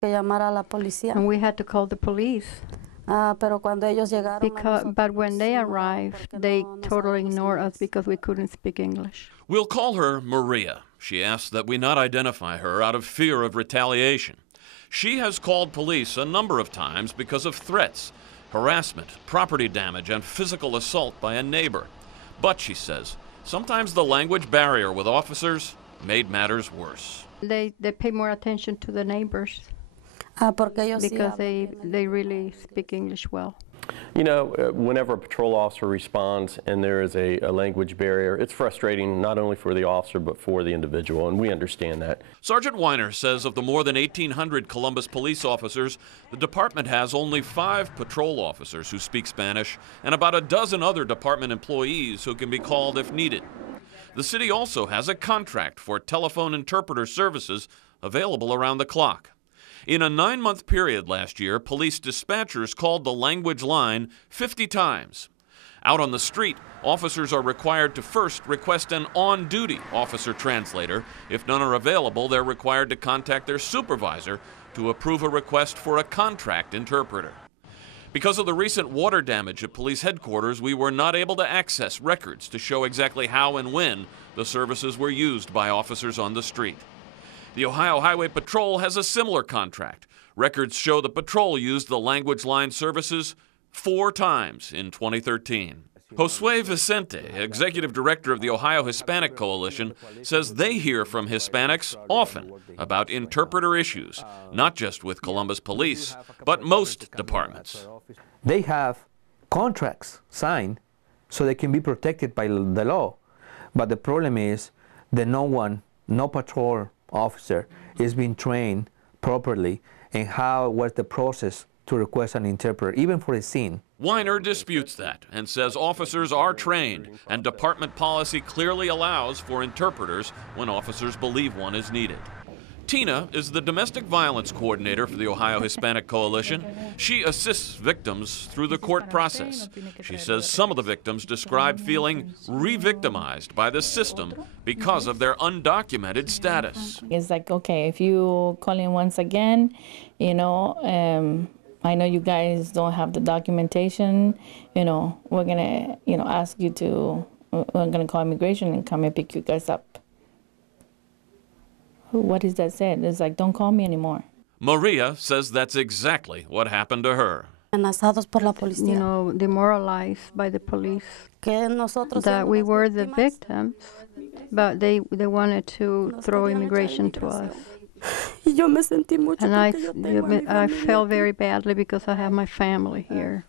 que llamar a la policía. And we had to call the police. Pero cuando ellos llegaron, But when they arrived, they totally ignored us because we couldn't speak English. We'll call her Maria. She asks that we not identify her out of fear of retaliation. She has called police a number of times because of threats, harassment, property damage, and physical assault by a neighbor. But, she says, sometimes the language barrier with officers made matters worse. They pay more attention to the neighbors because they really speak English well. You know, whenever a patrol officer responds and there is a language barrier, it's frustrating not only for the officer but for the individual, and we understand that. Sergeant Weiner says of the more than 1,800 Columbus police officers, the department has only 5 patrol officers who speak Spanish and about a dozen other department employees who can be called if needed. The city also has a contract for telephone interpreter services available around the clock. In a 9-month period last year, police dispatchers called the language line 50 times. Out on the street, officers are required to first request an on-duty officer translator. If none are available, they're required to contact their supervisor to approve a request for a contract interpreter. Because of the recent water damage at police headquarters, we were not able to access records to show exactly how and when the services were used by officers on the street. The Ohio Highway Patrol has a similar contract. Records show the patrol used the language line services 4 times in 2013. Josue Vicente, executive director of the Ohio Hispanic Coalition, says they hear from Hispanics often about interpreter issues, not just with Columbus Police, but most departments. They have contracts signed so they can be protected by the law. But the problem is that no patrol officer is being trained properly in how was the process to request an interpreter, even for a scene. Weiner disputes that and says officers are trained and department policy clearly allows for interpreters when officers believe one is needed. Tina is the domestic violence coordinator for the Ohio Hispanic Coalition. She assists victims through the court process. She says some of the victims describe feeling re-victimized by the system because of their undocumented status. It's like, okay, if you call in once again, you know, I know you guys don't have the documentation, you know, we're gonna, you know, ask you to, we're gonna call immigration and come and pick you guys up. What is that said? It's like, don't call me anymore. Maria says that's exactly what happened to her. You know, demoralized by the police, that we were the victims, but they wanted to throw immigration to us. And I felt very badly because I have my family here.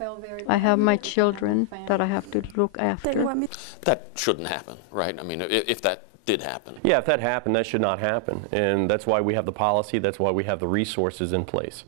I have my children that I have to look after. That shouldn't happen, right? I mean, if that did happen. Yeah, if that happened, that should not happen. And that's why we have the policy, that's why we have the resources in place.